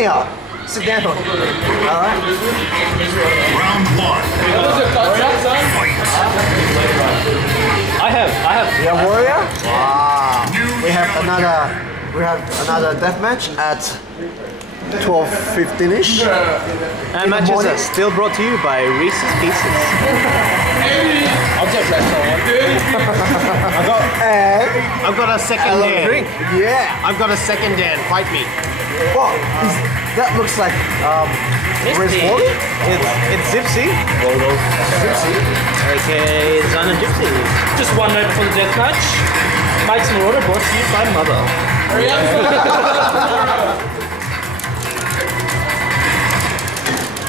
here. Sit down. Alright. Round one. Fight. I have. You're a warrior? Wow. We have another death match at 12:15ish. And matches are still brought to you by Reese's Pieces. I'll take that I've got a second Dan. Drink. Yeah. I've got a second Dan. Fight me. What? That looks like where's Wally? It's Zipsy. Gypsy. Okay, Zana Gypsy. Just one note before the death match. Mike's Marauder brought to you by Mother. Hurry up!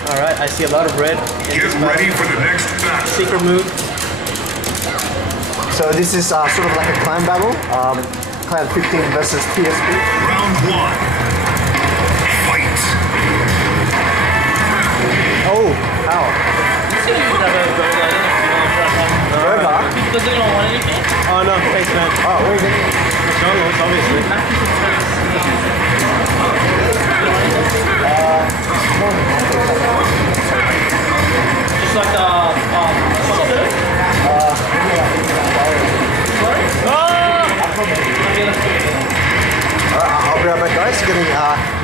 Alright, I see a lot of red. Get ready for the next battle. Secret move. So this is sort of like a clan battle. Clan 15 versus TSP. Round one. Fight. Oh, how? Rover? Does anyone want anything? Oh no, face man. Oh, where is it? McDonald's, obviously. Just like I'll be right back, guys. Getting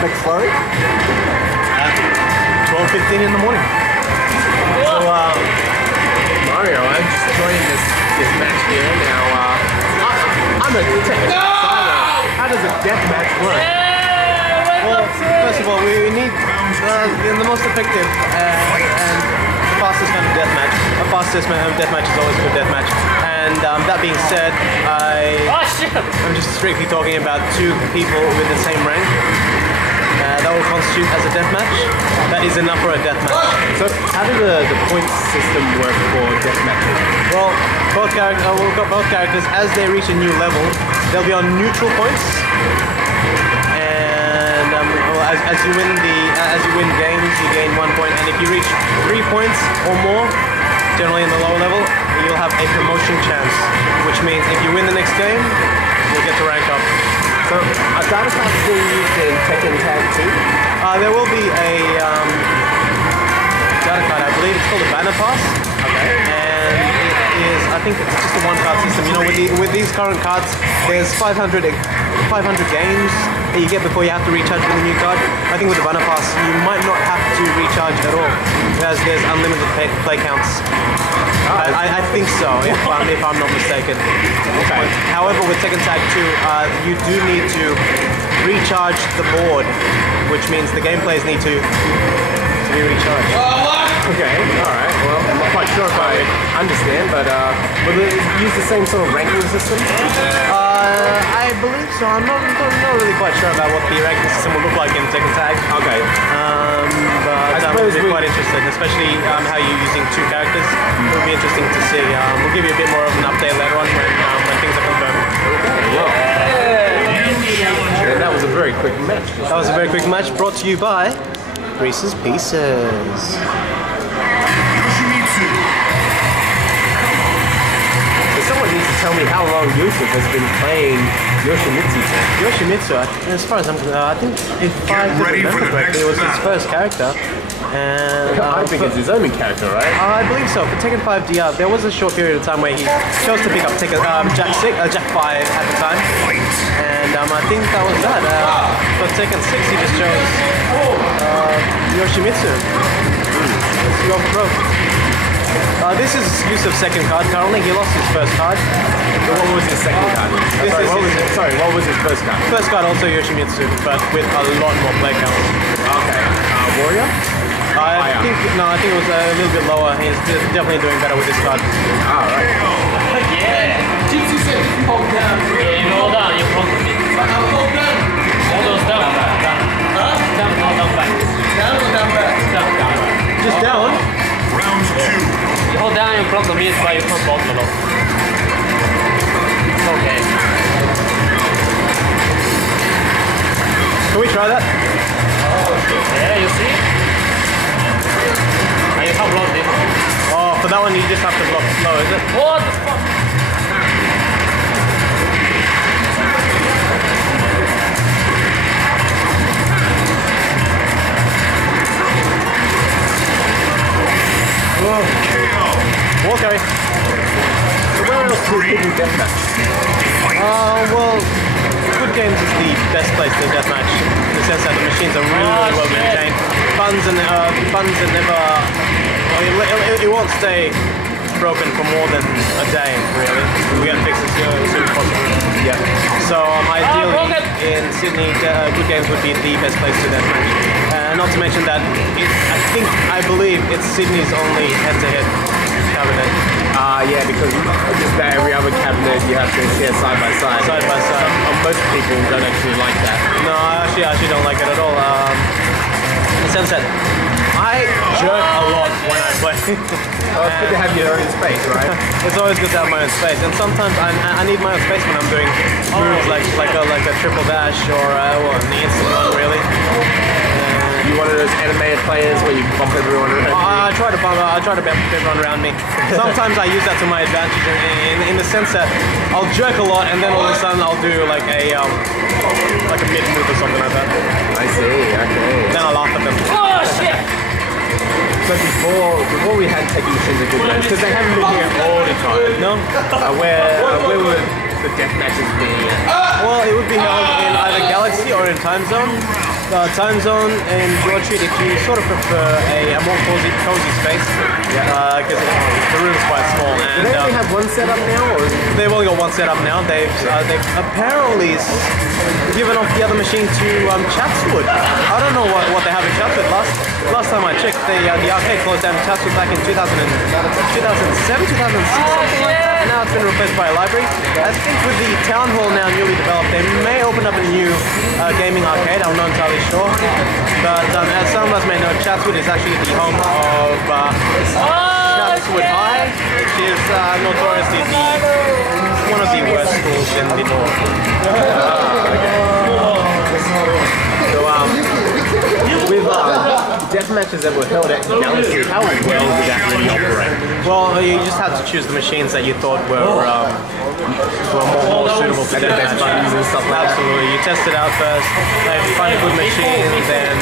McFlurry. 12:15 in the morning. So, Mario, I'm just joining this match here now. I'm a technical insider. How does a death match work? Well, first of all, we need the most effective and fastest kind of death match. A fastest death match is always a good death match. And that being said, I'm just strictly talking about two people with the same rank. That will constitute as a death match. That is enough for a death match. So, how does the point system work for death matches? Well, we've got both characters. As they reach a new level, they'll be on neutral points. And as you win games, you gain 1 point. And if you reach 3 points or more, generally in the lower level, you'll have a promotion chance. Which means if you win the next game, you'll get to rank up. So, are data cards being used in Tekken Tag 2? There will be a data card, I believe it's called a banner pass. Okay. And it is, I think it's just a one card system. You know, with these current cards, there's 500 games that you get before you have to recharge with a new card. I think with the banner pass, you might not have to recharge at all, as there's unlimited play counts. I think so, if I'm not mistaken. Okay. However, with Tekken Tag 2, you do need to recharge the board, which means the game players need to be recharged. Okay, alright. Well, I'm not quite sure if I understand, but will it use the same sort of ranking system? I believe so. I'm not really quite sure about what the ranking system will look like in Tekken Tag. Okay. But I we'll suppose be quite interested, especially how you're using two characters. It'll be interesting to see. We'll give you a bit more of an update later on when things are confirmed. And that was a very quick match. That was a very quick match brought to you by Reese's Pieces. Yoshimitsu. So someone needs to tell me how long Yusuf has been playing Yoshimitsu for. Yoshimitsu, as far as I'm concerned, I think if I ready for remember the correctly, it was next his first character. And I think it's his only character, right? I believe so. For Tekken 5 DR, there was a short period of time where he chose to pick up Jack 5 at the time. And I think that was that. For Tekken 6, he just chose Yoshimitsu. Let's go for broke. This is Yusuf's second card currently. He lost his first card. What was his second card? What was his first card? First card also Yoshimitsu, but with a lot more play count. Okay. Warrior? I think it was a little bit lower. He's definitely doing better with this card. Alright. Yeah! Gypsy said if you hold down. Yeah, you hold down, you're wrong. Hold down. Hold those down. Huh? Down, down, back. Down or down, back? Down, down. Just down. Round two. You hold down in front of me, it's why you front both of them. Okay. Can we try that? Yeah, you see? And you can't block this. Oh, for that one you just have to block slow, is it? What the fuck? Sydney Deathmatch? Well, Good Games is the best place to deathmatch in the sense that the machines are really well maintained. Funds are never. It won't stay broken for more than a day, really. We gotta fix it as soon as possible. Yeah. So ideally in Sydney, Good Games would be the best place to deathmatch. Not to mention that I believe it's Sydney's only head-to-head cabinet. Yeah, because just about every other cabinet you have to share side by side. Side by side. Most people don't actually like that. No, I actually don't like it at all. In the sense that I jerk a lot when I play. Well, it's good to have your own space, right? It's always good to have my own space, and sometimes I need my own space when I'm doing moves like a triple dash or an instant one, really. You one of those animated players where you bump everyone around? I try to bump everyone around me. Sometimes I use that to my advantage in the sense that I'll jerk a lot and then all of a sudden I'll do like a mid move or something like that. I see, okay. Then I'll laugh at them. Oh shit! So before we had Tekken machines at Good Games, because they haven't been here all the time. No? Where would the death matches be? Well, it would be held in either Galaxy or in Time Zone. Time Zone in Broad Street if you sort of prefer a more cozy space, because the room is quite small. And Do they only have one setup now, or? They've only got one setup now. They've apparently given off the other machine to Chatswood. I don't know what they have in Chatswood. Last time I checked, the arcade closed down in Chatswood back in 2007, 2006, something like that. Now it's been replaced by a library. I think with the town hall now newly developed, they may open up a new gaming arcade. I'm not entirely sure. But as some of us may know, Chatswood is actually the home of Chatswood High, which is notoriously one of the worst schools in the north. So with death matches that were held at Galaxy, how well did that really operate? Well, you just had to choose the machines that you thought were more suitable for the best buttons and stuff like that. Absolutely. You test it out first. If you find a good machine, then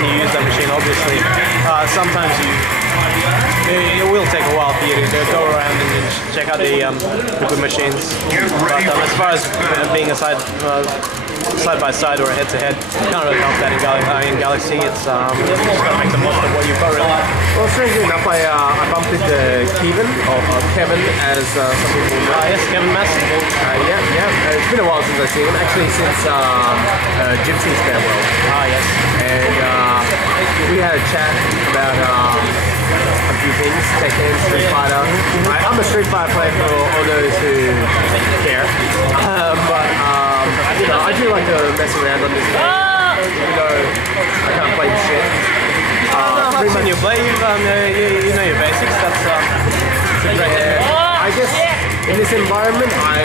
you use that machine, obviously. Sometimes it will take a while for you to go around and check out the good machines. But as far as being a side by side or head to head, can't really help that in Galaxy. It's you just gotta make the most of what you've got, really. Well, strangely enough, I bumped into Kevin, or Kevin, as some people know. Yes, Kevin Massey. Yeah. It's been a while since I've seen him. Actually, since Gypsy's Farewell. Yes. And we had a chat about a few things, Tekken, Street Fighter. I'm a Street Fighter player for all those who care. But you know, I do like to mess around on this game, even though I can't play the shit. Pretty much you play, you know your basics. That's a great. I guess in this environment I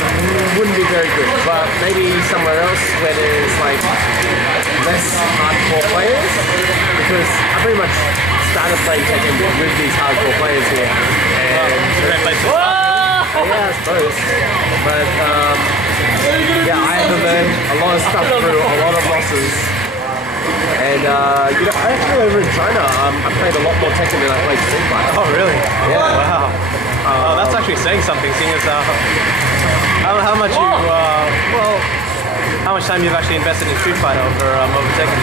wouldn't be very good, but maybe somewhere else where there's like less hardcore players, because I pretty much started playing Tekken with these hardcore players here. And yeah, I suppose. But yeah, I had to learn a lot of stuff through a lot of losses. And you know, actually over in China, I played a lot more Tekken than I played Street Fighter. Oh really? Yeah. Wow. That's actually saying something, seeing as how much how much time you've actually invested in Street Fighter over Tekken.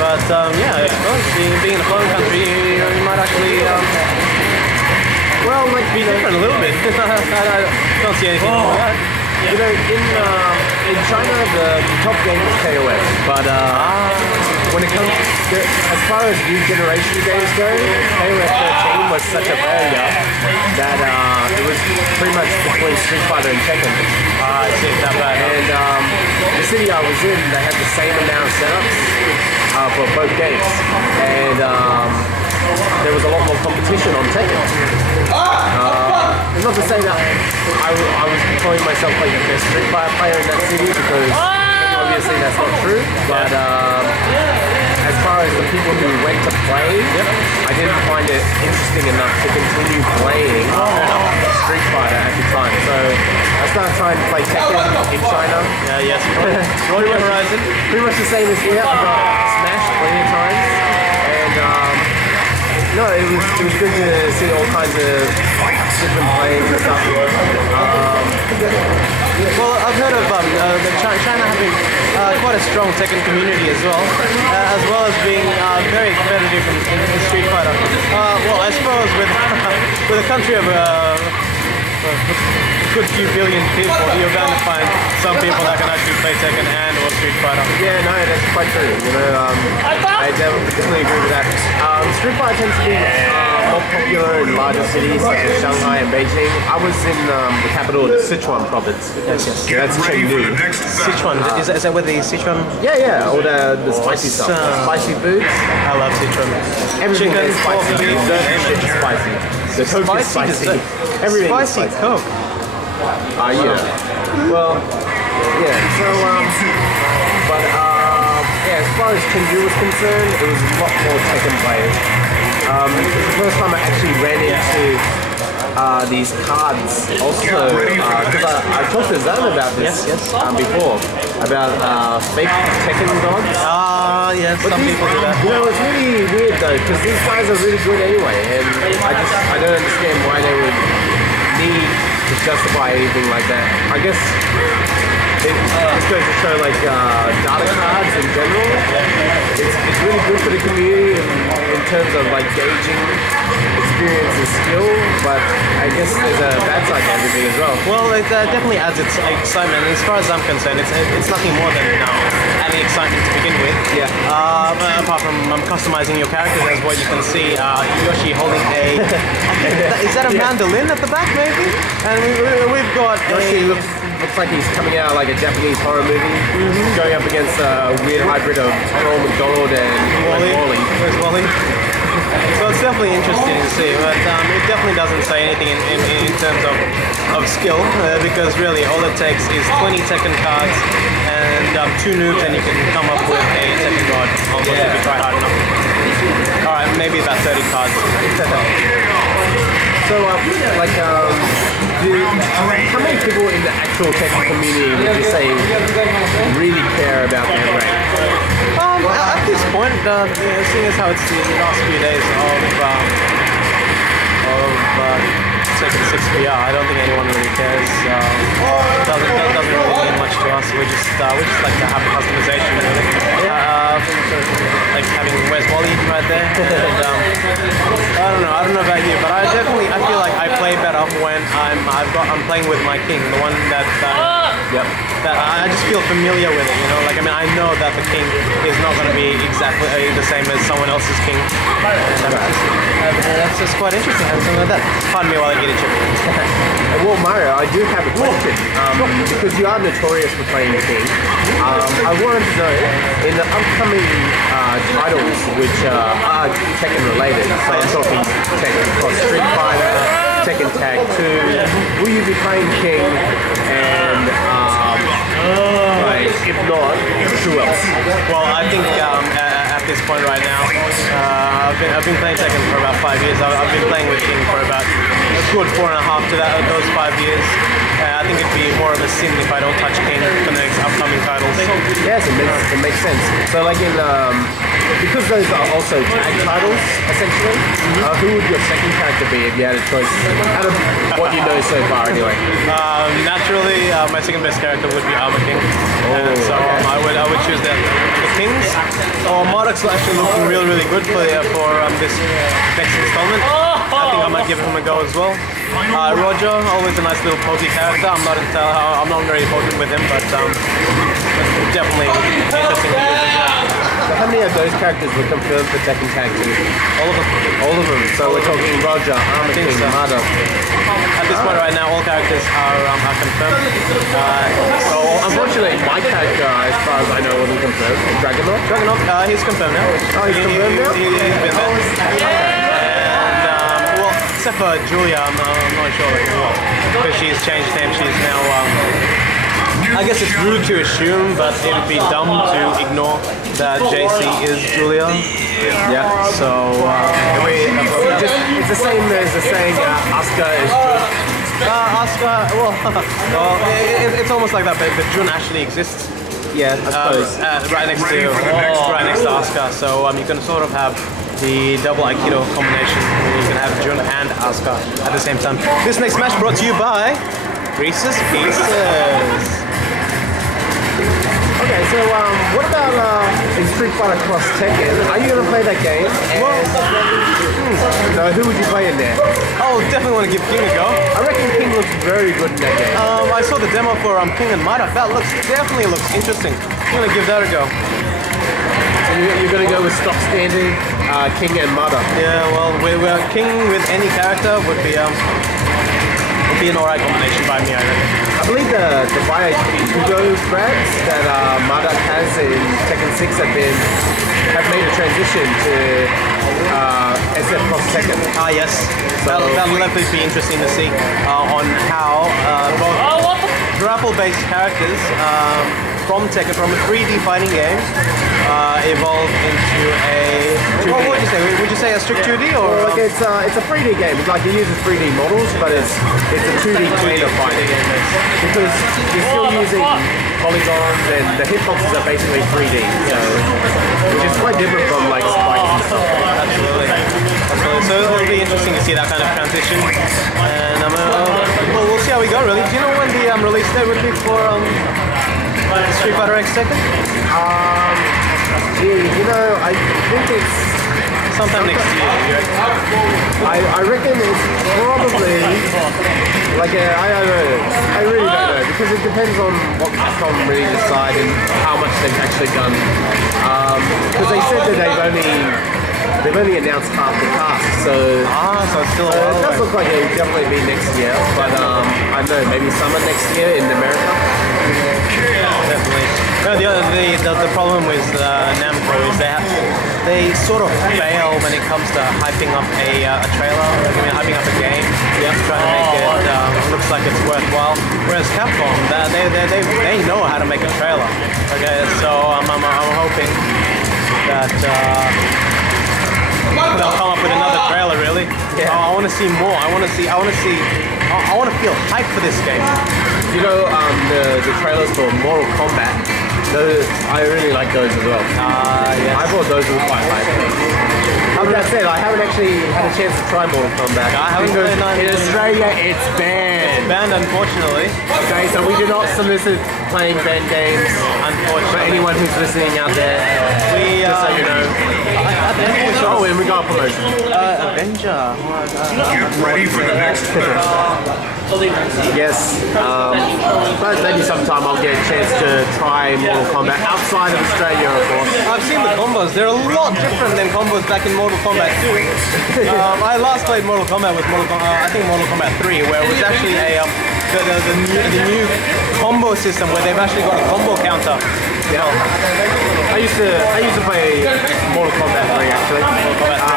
But yeah, I suppose being in a foreign country, you might actually be different a little bit. I don't see anything wrong with that. You know, in China, the top game is KOF, but when it comes to, as far as new generation games go, KOF 13 was such a failure that it was pretty much between Street Fighter and Tekken. I see, that bad. And the city I was in, they had the same amount of setups for both games, and there was a lot more competition on Tekken. It's not to say that I was calling myself like the best Street Fighter player in that city, because obviously that's not true, but as far as the people who went to play, I didn't find it interesting enough to continue playing Street Fighter at the time. So I started trying to play Tekken in China. Yes. Roll your horizon. Pretty much the same as here. I got smashed plenty of times, and No, it was good to see all kinds of different planes and stuff. Well, I've heard of China having quite a strong Tekken community as well as being very competitive in Street Fighter. Well, I suppose with a country of a good few billion people, you're bound to find some people that can actually play Tekken and or Street Fighter. Yeah, no, that's quite true. You know, I definitely agree with that. Street Fighter tends to be more popular in larger cities such as Shanghai and Beijing. I was in the capital of the Sichuan province. Yes. That's Ready for the Chengdu. next battle. Sichuan, is that where the Sichuan? Yeah, all the spicy stuff, spicy foods. I love Sichuan. Everything Chicken, is spicy. pork, beef, It's spicy. The Coke is spicy. Everything is spicy spicy. Coke. Yeah. Well, yeah. So, but yeah, as far as Chengdu was concerned, it was a lot more Tekken players. It was the first time I actually ran into these cards. Also, because I talked to Zan about this before, about fake Tekken gods. Yes, But some these, people do that. You know, it's really weird though, because these guys are really good anyway, and I don't understand why they would need to justify anything like that. I guess it just goes to show like data cards in general. It's really good for the community in terms of like gauging experience and skill, but I guess there's a bad side to everything as well. Well, it definitely adds its excitement. As far as I'm concerned, it's nothing more than adding excitement to begin with. Yeah. Apart from customizing your characters, as what you can see, Yoshi holding a. Is that a mandolin at the back, maybe? And we've got Yoshi looks like he's coming out like a Japanese horror movie, going up against a weird hybrid of Ronald McDonald and Wally. Where's Wally? So it's definitely interesting to see, but it definitely doesn't say anything in terms of skill, because really all it takes is 20 Tekken cards and 2 noobs, and you can come up with a Tekken god almost if you try hard enough. Alright, maybe about 30 cards. So, like, how many people in the actual Tekken community would you say really care about their rank? At this point, seeing as how it's the last few days of Tekken 6 VR, I don't think anyone really cares. It doesn't really mean much to us. We just like to have customization, really. Like having Where's Wally right there. And, I don't know about you, but I feel like I play better when I'm playing with my king, the one that that I just feel familiar with it, you know. Like, I mean, I know that the king is not going to be exactly the same as someone else's king. And that's just quite interesting, having something like that. Pardon me while I get a chip. Well, Mario, I do have a question. Because you are notorious for playing the king, I wanted to know, in the upcoming titles which are Tekken related, so I'm talking Tekken Cross Street Fighter, Tekken Tag 2, will you be playing King, and if not, who else? Well, I think at this point right now, I've been playing Tekken for about 5 years. I've been playing with King for about a good 4.5 to those 5 years. I think it'd be more of a sin if I don't touch King for the next upcoming titles. Yes, it makes sense. So like in, because those are also tag titles, essentially, who would your second character be if you had a choice? Out of what you know so far, anyway. Naturally, my second best character would be Armor King. So I would choose the Kings. Mardox will actually looking really good for this next installment. I think I might give him a go as well. Roger, always a nice little pokey character. I'm not very potent with him, but definitely interesting to use. So how many of those characters were confirmed for Tekken Tag 2? All of them. All of them. So we're talking Roger, Armor King, Mardox. At this point right now, all characters are confirmed. So Unfortunately, my character, as far as I know, wasn't confirmed. Dragunov? He's confirmed now. Oh, he's confirmed now? He's been there. And well, except for Julia, I'm not sure because she's changed name. She's now. I guess it's rude to assume, but it would be dumb to ignore that JC is Julia. Yeah. So it's the same as the saying Asuka is Jun. Asuka, well, it's almost like that, but Jun actually exists. Yeah, I suppose. Right next to Asuka. So you can sort of have the double Aikido combination. You can have Jun and Asuka at the same time. This next match brought to you by Reese's Pieces. Okay, so what about in Street Fighter Cross Tekken? Are you gonna play that game? And, who would you play in there? Oh, definitely want to give King a go. I reckon King looks very good in that game. I saw the demo for King and Mada. That definitely looks interesting. I'm gonna give that a go. So you're gonna go with stock standard King and Mada. Yeah, well, we're King with any character would be an alright combination by me, I reckon. I believe the Via Kudo frags that Mada has in Tekken 6 have made a transition to SF Cross Tekken. Yes. That'll definitely be interesting to see on how both grapple-based characters from Tekken, from a 3D fighting game, evolved into a... What would you say? Would you say a strict 2D or? Well, like it's a 3D game. It's like it uses 3D models, but it's a 2D plane of fighting game. Because you're still using polygons and the hitboxes are basically 3D. So which is quite different from like spikes and stuff. Absolutely. So it'll be interesting to see that kind of transition. And well, we'll see how we go. Really. Do you know when the release date would be for Street Fighter X Tekken? You know, I think it's sometime next year. I reckon it's probably like I don't know. I really don't know because it depends on what Capcom really decide and how much they've actually done. Because they said that they've only announced half the cast, so it's still a while it does look like it will definitely be next year. But I don't know, maybe summer next year in America. Definitely. No, the problem with Namco is they sort of fail when it comes to hyping up a trailer, hyping up a game, trying to make it looks like it's worthwhile. Whereas Capcom, they know how to make a trailer. Okay, so I'm hoping that they'll come up with another trailer. Really, I want to see more. I want to feel hyped for this game. You know, the trailers for Mortal Kombat. I really like those as well. Yes. I thought those were quite hype. That said, I haven't actually had a chance to try Mortal Kombat. I haven't because in Australia it's banned. It's banned, unfortunately. Okay, so we do not solicit playing banned games. Unfortunately. For anyone who's listening out there, just so you know. And we got a promotion. Avenger. Get ready for the next battle. Yes, but maybe sometime I'll get a chance to try Mortal Kombat outside of Australia, of course. I've seen the combos. They're a lot different than combos back in Mortal Kombat 2. I last played Mortal Kombat with Mortal Kombat 3, where it was actually the new combo system where they've actually got a combo counter. Yeah. I used to play Mortal Kombat 3 actually. Mortal Kombat 3.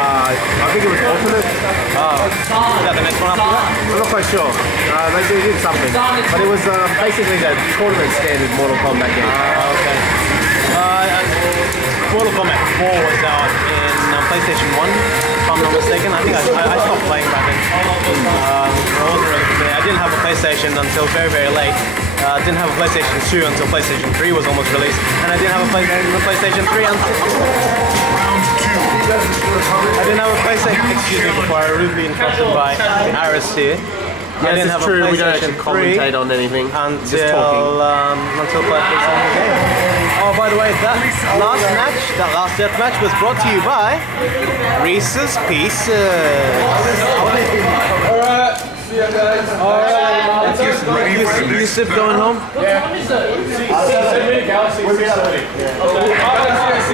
I think it was Ultimate. Is that the next one after that? I'm not quite sure. They did something, but it was basically the tournament standard Mortal Kombat game. Okay. Mortal Kombat 4 was out in PlayStation 1, if I'm not mistaken. I think I stopped playing back then. I didn't have a PlayStation until very, very late. I didn't have a PlayStation 2 until PlayStation 3 was almost released. And I didn't have a PlayStation 3 until... I didn't have a PlayStation... Excuse me, before I rudely interrupted by Aris here. Yes, I didn't have true. a We don't PlayStation actually commentate on anything. Until PlayStation game. Oh, by the way, that last death match was brought to you by Reese's Pieces. Alright, see ya guys. Alright. Yusuf going home? Yeah. Send me a Galaxy 670.